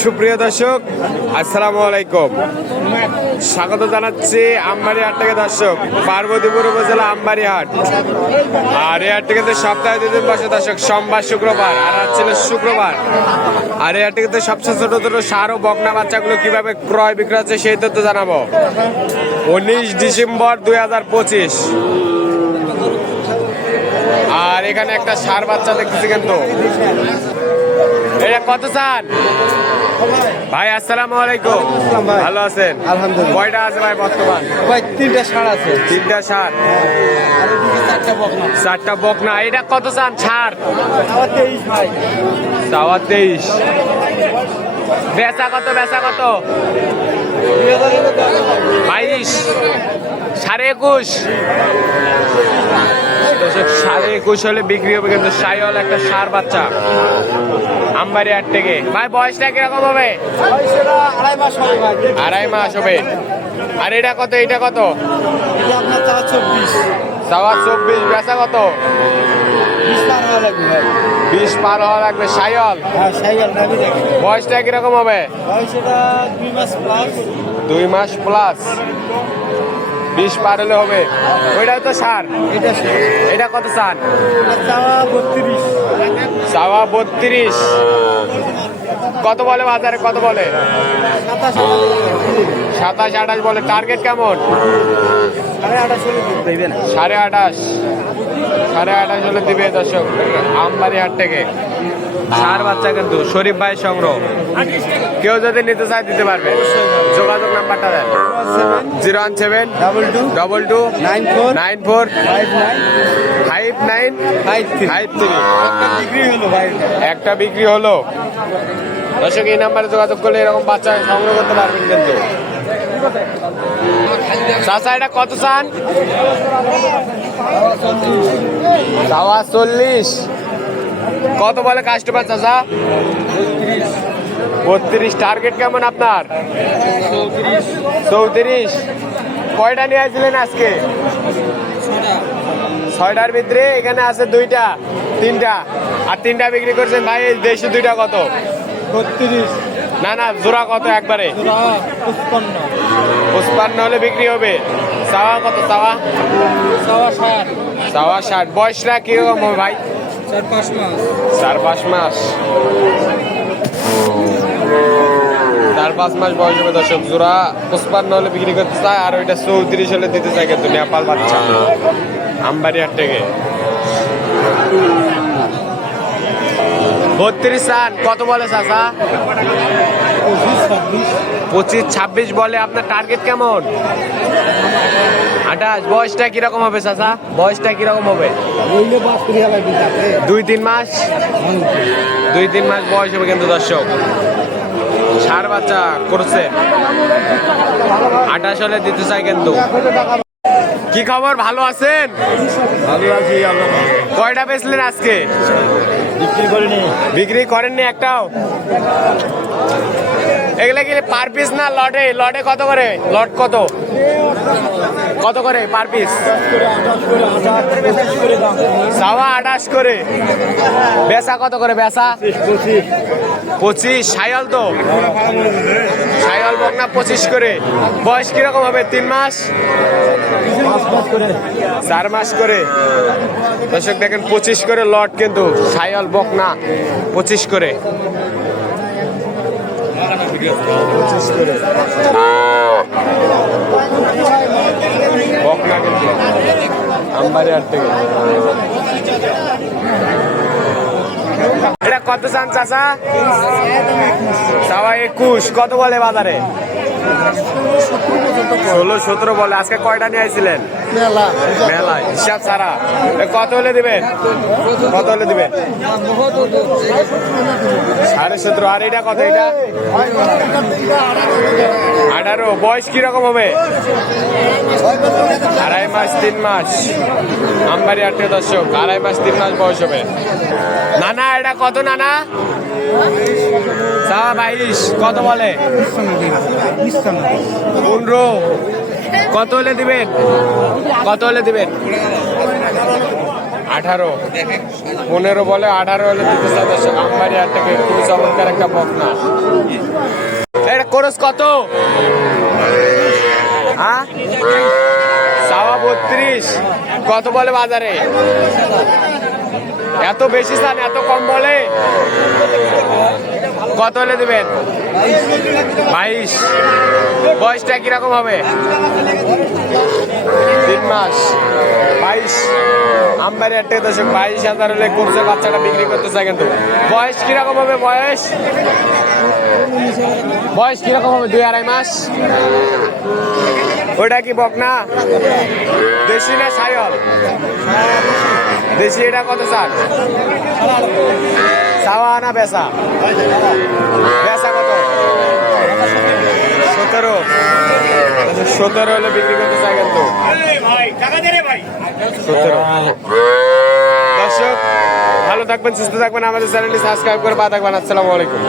সুপ্রিয় দর্শক, আসসালামু আলাইকুম। স্বাগত জানাচ্ছি আমবাড়ি হাট থেকে। দর্শক, পার্বতীপুর উপজেলা আমবাড়ি হাট। আর এই হাটটি কিন্তু সপ্তাহে 2 দিন বসে দর্শক, সোমবার শুক্রবার। আর আজ ছিল শুক্রবার। আর এই হাটটি কিন্তু সবচেয়ে ছোট ছোট সার ও বকনা বাচ্চাগুলো কিভাবে ক্রয় বিক্রয় হচ্ছে সেই তথ্য জানাবো। 19 ডিসেম্বর 2025। আর এখানে একটা ষাঁড় বাচ্চা দেখতেছি কিন্তু। এটা কত চান ভাই? আসসালামু আলাইকুম। ভালো আছেন? আলহামদুলিল্লাহ। কয়টা আছে ভাই বর্তমান? ভাই 3টা ষাঁড় আছে। 3টা ষাঁড়, 4টা বকনা। এটা কত চান ষাঁড়? 23 ভাই। 23। বেচা কত? বেচা কত? 22, 21.5। 21.5 হলে বিক্রি হবে কিন্তু। সাইওয়াল একটা ষাঁড় বাচ্চা আমবাড়ি হাট থেকে। ভাই বয়সটা কিরকম হবে? আড়াই মাস হবে ভাই। 2.5 মাস হবে। আর এটা কত? এটা কত? এটা আপনার 24। 24। বেচা কত? 20 পার হওয়া লাগবে ভাই। 20 পার হওয়া লাগবে। সাইওয়াল, হ্যাঁ সাইকেল নাকি দেখে। বয়সটা কিরকম হবে? বয়স এটা 2 মাস প্লাস। 2 মাস প্লাস। 20 পার হলে হবে। ওইটাও তো ষাঁড়। এটা এটা কত চান? চাওয়া 32। 32। কত বলে বাজারে? কত বলে? 27, 28 বলে। টার্গেট কেমন? 28 দেবেন। 28.5। 28.5 হলে দিবে দর্শক আমবাড়ি হাট থেকে। ষাঁড় বাচ্চা কিন্তু শরীফ ভাই সংগ্রহ। কেউ যদি নিতে চায় দিতে পারবে। যোগাযোগ নাম্বারটা দেন। 017 22 94 5953। বিক্রি হলো ভাই। একটা বিক্রি হলো। দর্শক, এই নাম্বারে যোগাযোগ করলে এরকম বাচ্চা সংগ্রহ করতে পারবেন কিন্তু। চাচা, এটা কত চান? 40। কত বলে কাস্টমার চাচা? 32। টার্গেট কেমন আপনার? 34। কয়টা নিয়ে আসছিলেন আজকে? 6টার ভিতরে এখানে আছে 2টা, 3টা। আর 3টা বিক্রি করছেন ভাই। এই দেশি 2টা কত? 32। না না, জোড়া কত একবারে? 55 হলে বিক্রি হবে। চাওয়া কত? চাওয়া 60। বয়সটা কিরকম হবে ভাই? 4-5 মাস। 4-5 মাস। 4-5 মাস বয়স হবে দর্শক। জোড়া 55 হলে বিক্রি করতে চায়। আর ওইটা 34 হলে দিতে চায় কিন্তু। নেপাল বাচ্চা আমবাড়ি হাট থেকে। 32 চান। কত বলে চাচা? 25, 26 বলে। আপনার টার্গেট কেমন? 28। বয়সটা কিরকম হবে চাচা? বয়সটা কিরকম হবে? 2-3 মাস। 2-3 মাস বয়স হবে কিন্তু দর্শক। ষাঁড় বাচ্চা করছে। 28 হলে দিতে চাই কিন্তু। কি খবর? ভালো আছেন? ভালো আছি। কয়টা বেচলেন আজকে? বিক্রি করিনি। বিক্রি করেননি একটাও? এগুলা কি পার পিস না লটে? লটে কত করে? লট কত? কত করে পার পিস? 28 করে। বেচা কত করে? বেচা 25। সাইয়াল তো সাইয়াল বকনা 25 করে। বয়স কিরকম হবে? 3 মাস 4 মাস করে। দর্শক দেখেন, 25 করে লট কিন্তু। সাইয়াল বকনা 25 করে। 25 করে বকনা কিন্তু আমবাড়ি হাট থেকে। এটা কত চান চাচা? 21। কত বলে বাজারে? 16-17 বলে। আজকে কয়টা নিয়ে আসছিলেন? মেলা হিসাব ছাড়া। কত হলে দিবেন? কত হলে দিবেন? 17.5। আর এটা কত? এটা 18। বয়স কিরকম হবে? 2.5 মাস 3 মাস। আমবাড়ি হাটে দর্শক 2.5 মাস 3 মাস বয়স হবে। নানা, এটা কত নানা? 22। কত বলে? 15। কত হলে দিবেন? কত হলে দিবেন? 18, 15 বলে 18 হলে দিতে চাই দর্শক। আমবাড়ি হাট থেকে খুবই চমৎকার একটা বকনা। এটা খরচ কত? হ্যাঁ, 32। কত বলে বাজারে? এত বেশি চান, এত কম বলে? কত হলে দিবেন? 22। বয়সটা কিরকম হবে? 3 মাস। 22 আমবাড়ি হাট থেকে দর্শক 22,000 হলে করছে বাচ্চাটা বিক্রি করতে চাই। কিন্তু বয়স কিরকম হবে? বয়স কিরকম হবে? 2-2.5 মাস। ওটা কি বকনা? দেশি না সায়ল? দেশি। এটা কত চান? চাওয়া না বেচা? বেচা কত? 17। 17 হলে বিক্রি করতে চাই কিন্তু। 17। দর্শক ভালো থাকবেন, সুস্থ থাকবেন, আমাদের চ্যানেলটি সাবস্ক্রাইব করে পা থাকবেন। আসসালামু আলাইকুম।